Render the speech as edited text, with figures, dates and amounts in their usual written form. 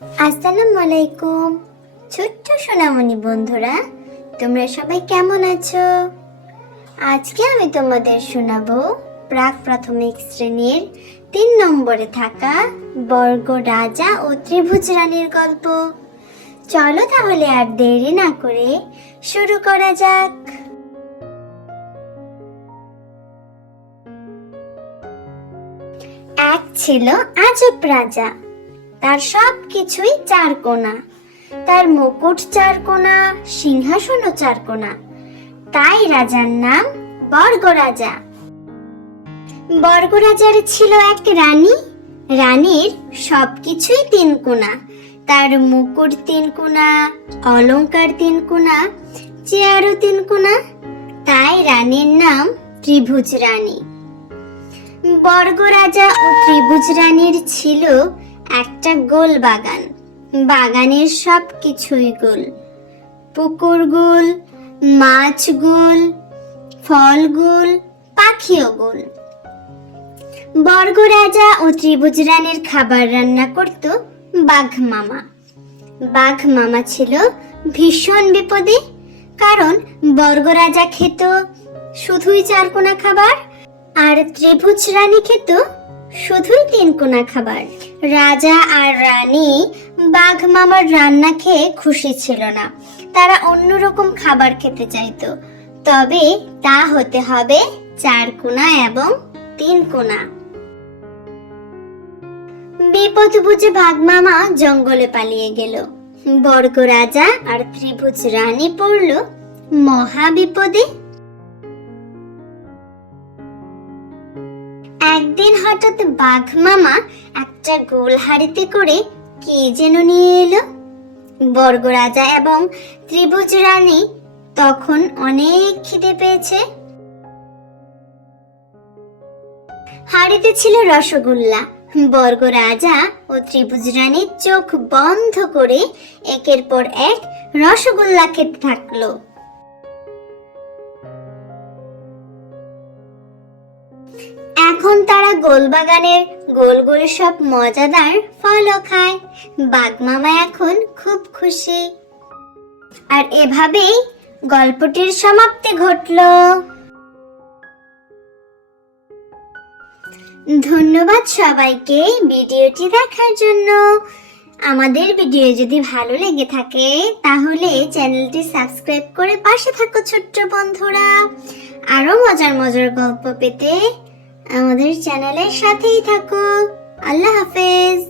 আসসালামু আলাইকুম ছোট্ট সোনামণি বন্ধুরা, তোমরা সবাই কেমন আছো? আজকে আমি তোমাদের শোনাবো প্রাক প্রাথমিক শ্রেণীর ৩ নম্বরে থাকা বর্গ রাজা ও ত্রিভুজ রানীর গল্প। চলো তাহলে আর দেরি না করে শুরু করা যাক। এক ছিল আজব রাজা, তার সব কিছুই চারকোনা, তার মুকুট চারকোনা, সিংহাসনও চারকোনা, তাই রাজার নাম বর্গ রাজা। বর্গ রাজার ছিল এক রানী, রানীর সবকিছুই ৩ কোনা, তার মুকুট ৩ কোনা, অলংকার ৩ কোনা, চেয়ারও ৩ কোনা, তাই রানীর নাম ত্রিভুজ রানী। বর্গ রাজা ও ত্রিভুজ রানীর ছিল একটা গোল বাগান, বাগানের সব কিছুই গোল, পুকুর গোল, মাছ গোল, ফল গোল, পাখিও গোল। বর্গ রাজা ও ত্রিভুজ রানীর খাবার রান্না করত বাঘ মামা। বাঘ মামা ছিল ভীষণ বিপদে, কারণ বর্গ রাজা খেত শুধুই চারকোনা খাবার আর ত্রিভুজ রানী খেত শুধুই ৩ কোনা খাবার। রাজা আর রানী বাঘ মামার রান্না খেয়ে খুশি ছিল না, তারা অন্যরকম খাবার খেতে চাইতো, তবে তা হতে হবে ৪ কোনা এবং ৩ কোনা। বিপদ বুঝে বাঘ মামা জঙ্গলে পালিয়ে গেল। বর্গ রাজা আর ত্রিভুজ রানী পড়ল মহা বিপদে। একদিন হঠাৎ বাঘ মামা একটা গোল হাড়িতে করে কি যেন নিয়ে এলো। বর্গ রাজা এবং ত্রিভুজ রানী তখন অনেক খিদে পেয়েছে। হাড়িতে ছিল রসগোল্লা। বর্গ রাজা ও ত্রিভুজ রানী চোখ বন্ধ করে একের পর এক রসগোল্লা খেতে থাকলো। এখন তারা গোলবাগানের গোল গোল সব মজাদার ফলও খায়। বাঘ মামা এখন খুব খুশি। আর এভাবেই গল্পটির সমাপ্তি ঘটলো। ধন্যবাদ সবাইকে ভিডিওটি দেখার জন্য। আমাদের ভিডিও যদি ভালো লেগে থাকে তাহলে চ্যানেলটি সাবস্ক্রাইব করে পাশে থাকো ছোট্ট বন্ধুরা। আরো মজার মজার গল্প পেতে আমাদের চ্যানেলের সাথেই থাকো। আল্লাহ হাফেজ।